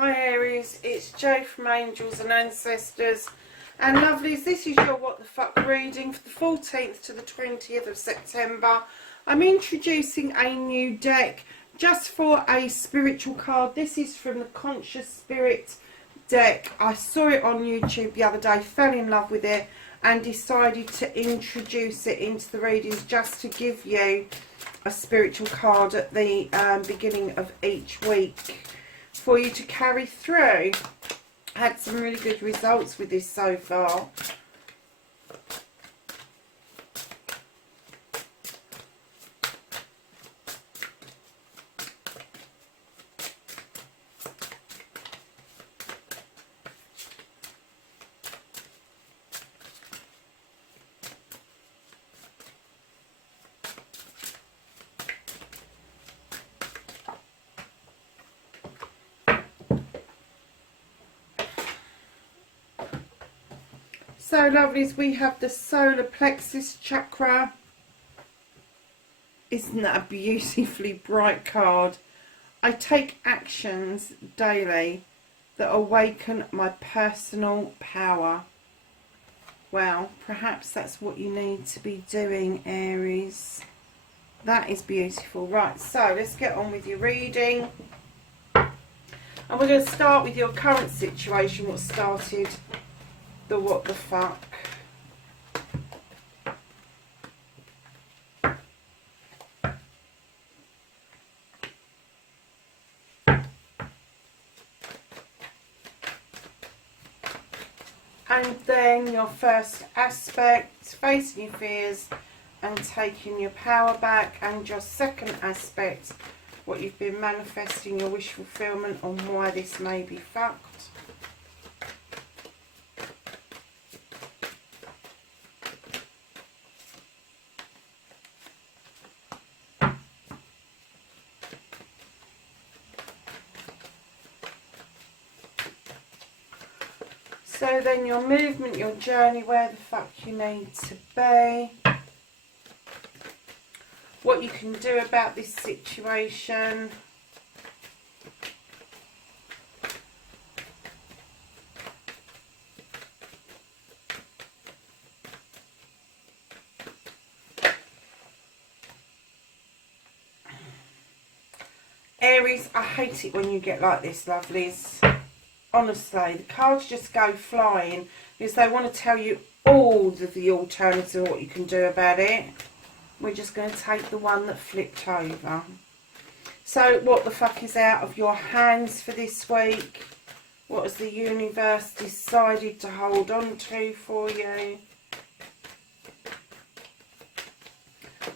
Hi Aries, it's Jo from Angels and Ancestors. And lovelies, this is your What the Fuck reading for the 14th to the 20th of September. I'm introducing a new deck just for a spiritual card. This is from the Conscious Spirit deck. I saw it on YouTube the other day, fell in love with it and decided to introduce it into the readings just to give you a spiritual card at the beginning of each week for you to carry through. Had some really good results with this so far. So lovelies, we have the solar plexus chakra. Isn't that a beautifully bright card? I take actions daily that awaken my personal power. Well, perhaps that's what you need to be doing, Aries. That is beautiful. Right, so let's get on with your reading. And we're going to start with your current situation, what started the what the fuck. And then your first aspect, facing your fears and taking your power back, and your second aspect, what you've been manifesting, your wish fulfillment on why this may be fucked. So then your movement, your journey, where the fuck you need to be, what you can do about this situation, Aries, I hate it when you get like this, lovelies. Honestly, the cards just go flying because they want to tell you all of the alternatives of what you can do about it. We're just going to take the one that flipped over. So, what the fuck is out of your hands for this week? What has the universe decided to hold on to for you?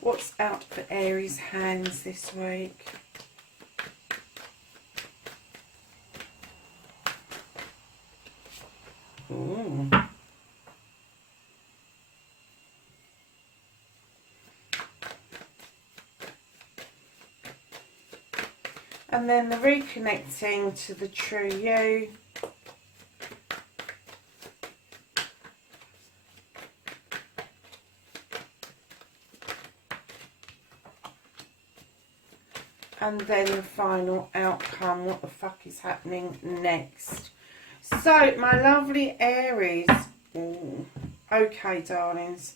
What's out for Aries' hands this week? Ooh. And then the reconnecting to the true you. And then the final outcome, what the fuck is happening next. So, my lovely Aries, ooh, okay, darlings,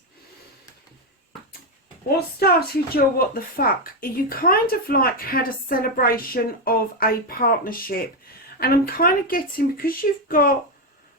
what started your what the fuck? You kind of like had a celebration of a partnership, and I'm kind of getting, because you've got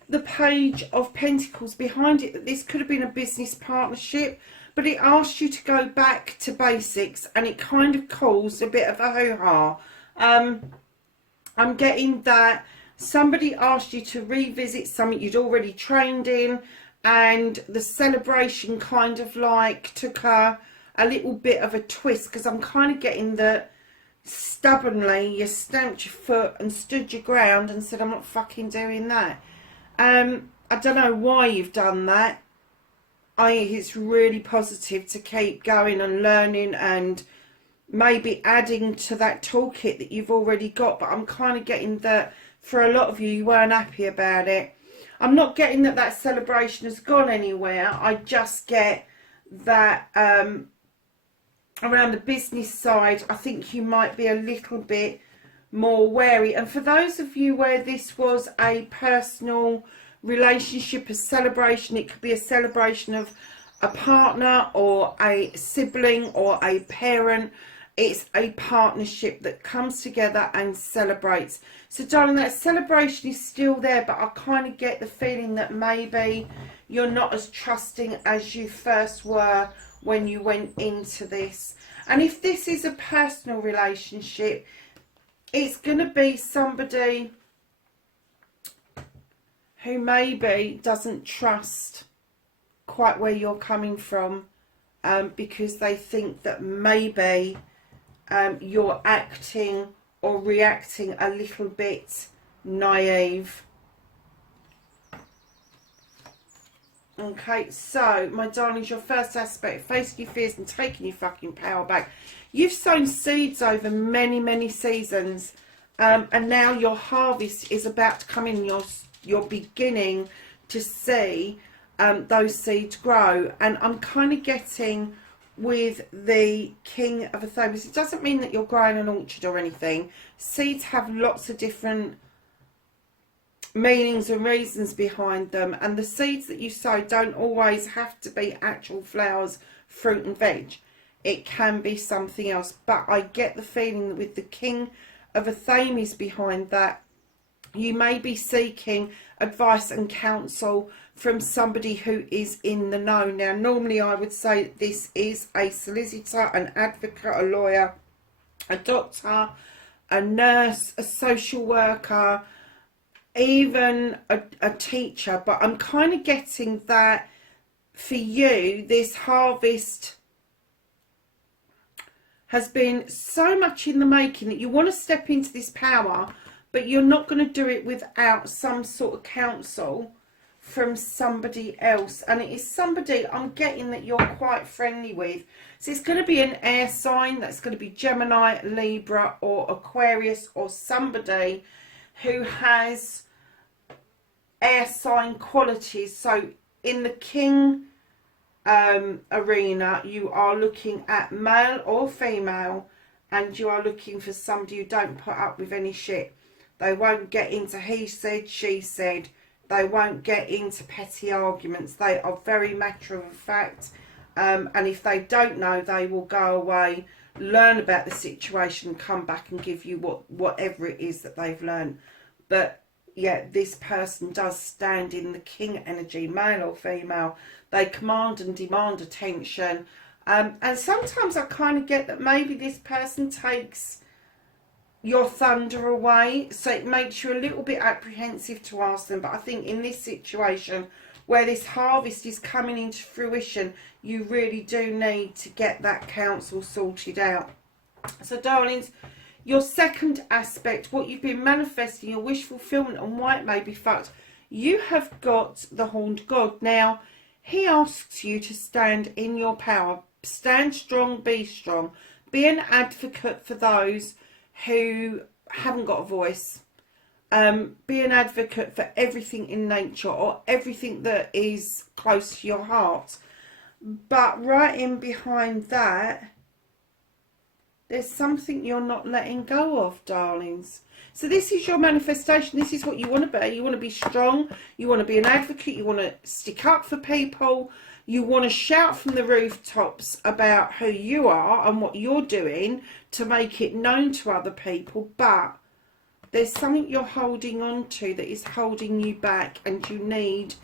the Page of Pentacles behind it, that this could have been a business partnership, but it asked you to go back to basics, and it kind of caused a bit of a hoo-ha. I'm getting that somebody asked you to revisit something you'd already trained in, and the celebration kind of like took a little bit of a twist, because I'm kind of getting that stubbornly you stamped your foot and stood your ground and said, I'm not fucking doing that. I don't know why you've done that. I think it's really positive to keep going and learning and maybe adding to that toolkit that you've already got, but I'm kind of getting that for a lot of you, you weren't happy about it. I'm not getting that that celebration has gone anywhere. I just get that around the business side, I think you might be a little bit more wary. And for those of you where this was a personal relationship, a celebration, it could be a celebration of a partner or a sibling or a parent. It's a partnership that comes together and celebrates. So darling, that celebration is still there, but I kind of get the feeling that maybe you're not as trusting as you first were when you went into this. And if this is a personal relationship, it's going to be somebody who maybe doesn't trust quite where you're coming from, because they think that maybe you're acting or reacting a little bit naive. Okay, so my darlings, your first aspect, facing your fears and taking your fucking power back. You've sown seeds over many, many seasons, and now your harvest is about to come in. You're beginning to see those seeds grow. And I'm kind of getting with the King of Athos, it doesn't mean that you're growing an orchard or anything. Seeds have lots of different meanings and reasons behind them, and the seeds that you sow don't always have to be actual flowers, fruit and veg. It can be something else, but I get the feeling that with the King of Athos behind that, you may be seeking advice and counsel from somebody who is in the know. Now, normally I would say this is a solicitor, an advocate, a lawyer, a doctor, a nurse, a social worker, even a teacher. But I'm kind of getting that for you, this harvest has been so much in the making that you want to step into this power, but you're not going to do it without some sort of counsel from somebody else. And it is somebody I'm getting that you're quite friendly with. So it's going to be an air sign. That's going to be Gemini, Libra or Aquarius, or somebody who has air sign qualities. So in the King arena, you are looking at male or female, and you are looking for somebody who don't put up with any shit. They won't get into he said, she said. They won't get into petty arguments. They are very matter of fact. And if they don't know, they will go away, learn about the situation, come back and give you whatever it is that they've learned. But yeah, this person does stand in the King energy, male or female. They command and demand attention. And sometimes I kind of get that maybe this person takes your thunder away, so it makes you a little bit apprehensive to ask them. But I think in this situation where this harvest is coming into fruition, you really do need to get that counsel sorted out. So darlings, your second aspect, what you've been manifesting, your wish fulfillment and why it may be fucked, you have got the Horned God. Now he asks you to stand in your power, stand strong, be an advocate for those who haven't got a voice. Be an advocate for everything in nature, or everything that is close to your heart. But right in behind that, there's something you're not letting go of, darlings. So this is your manifestation. This is what you want to be. You want to be strong. You want to be an advocate. You want to stick up for people. You want to shout from the rooftops about who you are and what you're doing to make it known to other people. But there's something you're holding on to that is holding you back, and you need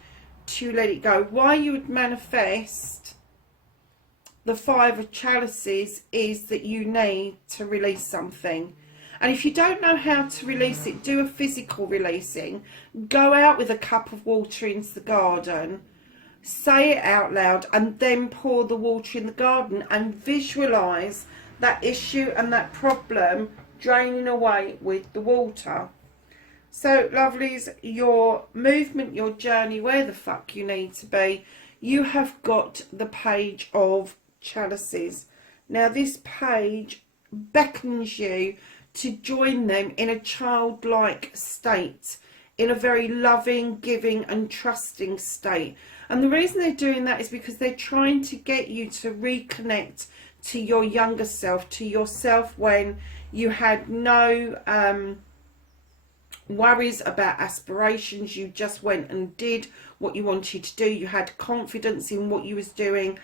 to let it go. Why you would manifest the Five of Chalices is that you need to release something. And if you don't know how to release it, do a physical releasing. Go out with a cup of water into the garden, say it out loud, and then pour the water in the garden and visualise that issue and that problem draining away with the water. So lovelies, your movement, your journey, where the fuck you need to be, you have got the Page of Chalices. Now this page beckons you to join them in a childlike state, in a very loving, giving and trusting state. And the reason they're doing that is because they're trying to get you to reconnect to your younger self, to yourself when you had no worries about aspirations. You just went and did what you wanted to do. You had confidence in what you was doing.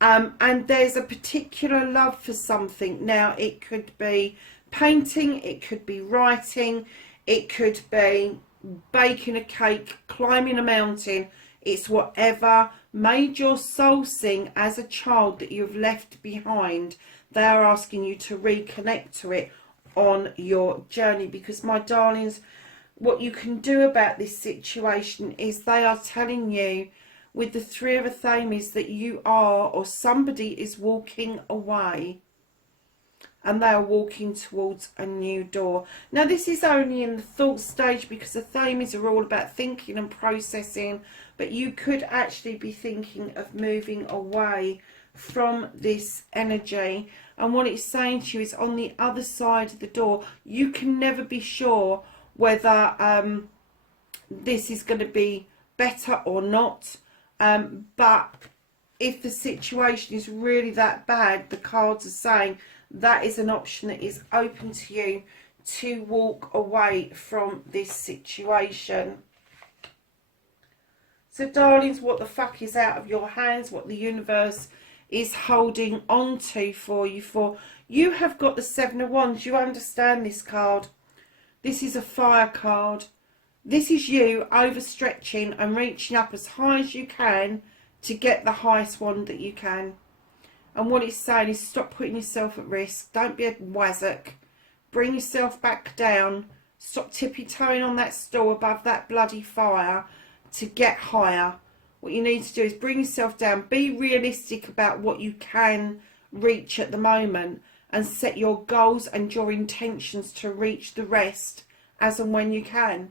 And there's a particular love for something. Now, it could be painting, it could be writing, it could be baking a cake, climbing a mountain. It's whatever made your soul sing as a child that you've left behind. They are asking you to reconnect to it on your journey, because, my darlings, what you can do about this situation is they are telling you with the Three of Athames that you are, or somebody is walking away, and they are walking towards a new door. Now, this is only in the thought stage, because the Athames are all about thinking and processing, but you could actually be thinking of moving away from this energy. And what it's saying to you is, on the other side of the door, you can never be sure whether this is going to be better or not. But if the situation is really that bad, the cards are saying that is an option that is open to you, to walk away from this situation. So, darlings, what the fuck is out of your hands, what the universe is holding on to for you? For you have got the Seven of Wands. You understand this card. This is a fire card. This is you overstretching and reaching up as high as you can to get the highest wand that you can. And what it's saying is, stop putting yourself at risk. Don't be a wazzock. Bring yourself back down. Stop tippy-toeing on that stool above that bloody fire to get higher. What you need to do is bring yourself down. Be realistic about what you can reach at the moment, and set your goals and your intentions to reach the rest as and when you can.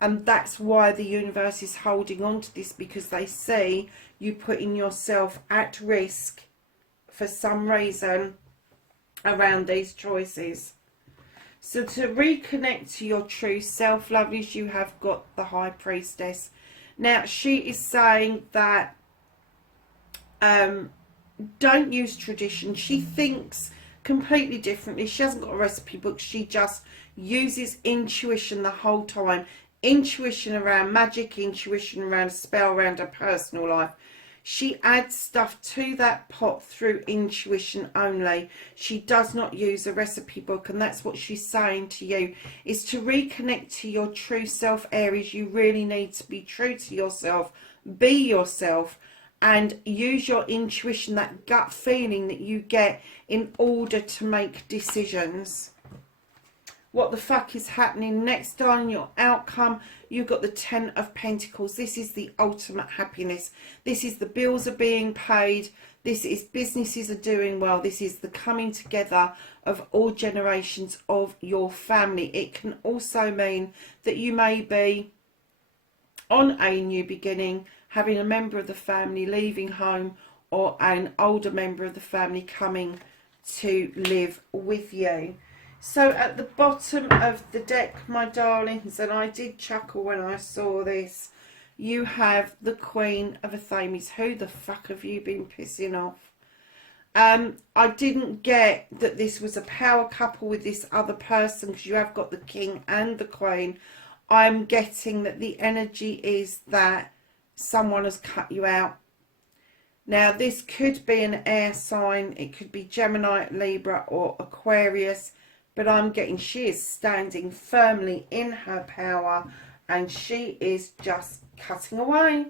And that's why the universe is holding on to this, because they see you putting yourself at risk for some reason around these choices. So to reconnect to your true self, lovelies, you have got the High Priestess. Now, she is saying that don't use tradition. She thinks completely differently. She hasn't got a recipe book. She just uses intuition the whole time. Intuition around magic, intuition around a spell, around her personal life. She adds stuff to that pot through intuition only. She does not use a recipe book, and that's what she's saying to you, is to reconnect to your true self, Aries. You really need to be true to yourself, be yourself, and use your intuition, that gut feeling that you get, in order to make decisions. What the fuck is happening next, darling? Your outcome. You've got the Ten of Pentacles. This is the ultimate happiness. This is the bills are being paid. This is businesses are doing well. This is the coming together of all generations of your family. It can also mean that you may be on a new beginning, having a member of the family leaving home, or an older member of the family coming to live with you. So at the bottom of the deck, my darlings, and I did chuckle when I saw this, you have the Queen of Athames. Who the fuck have you been pissing off? I didn't get that this was a power couple with this other person, because you have got the King and the Queen. I'm getting that the energy is that someone has cut you out. Now, this could be an air sign. It could be Gemini, Libra, or Aquarius. But I'm getting she is standing firmly in her power, and she is just cutting away.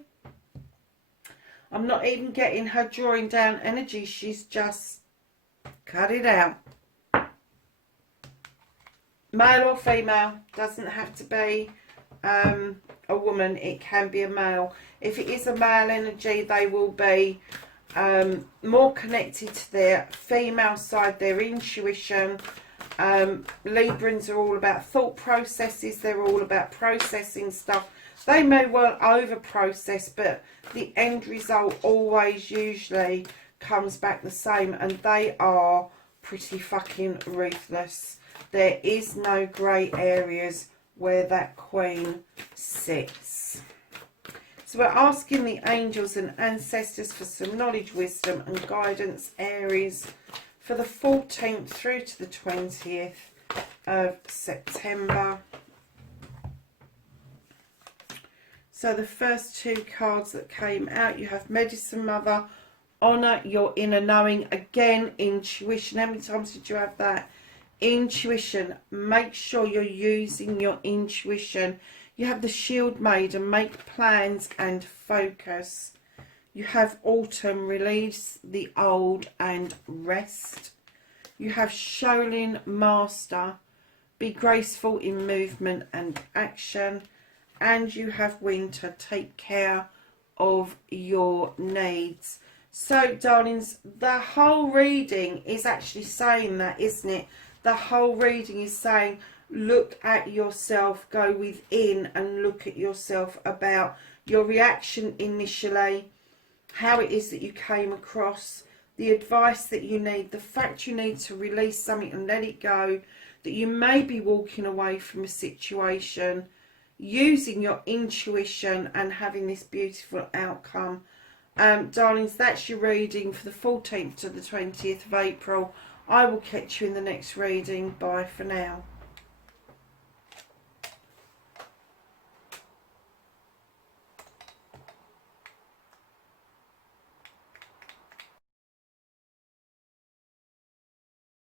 I'm not even getting her drawing down energy. She's just cut it out. Male or female, doesn't have to be a woman. It can be a male. If it is a male energy, they will be more connected to their female side, their intuition. Librans are all about thought processes. They're all about processing stuff. They may well over process, but the end result always usually comes back the same, and they are pretty fucking ruthless. There is no grey areas where that Queen sits. So we're asking the angels and ancestors for some knowledge, wisdom and guidance, Aries, for the 14th through to the 20th of September. So the first two cards that came out, you have Medicine Mother, Honour your inner knowing. Again, intuition. How many times did you have that? Intuition. Make sure you're using your intuition. You have the Shield Maiden, make plans and focus. You have Autumn, release the old and rest. You have Shaolin Master, be graceful in movement and action. And you have Winter, take care of your needs. So, darlings, the whole reading is actually saying that, isn't it? The whole reading is saying, look at yourself, go within and look at yourself, about your reaction initially, how it is that you came across, the advice that you need, the fact you need to release something and let it go, that you may be walking away from a situation, using your intuition and having this beautiful outcome. Darlings, that's your reading for the 14th to the 20th of April. I will catch you in the next reading. Bye for now.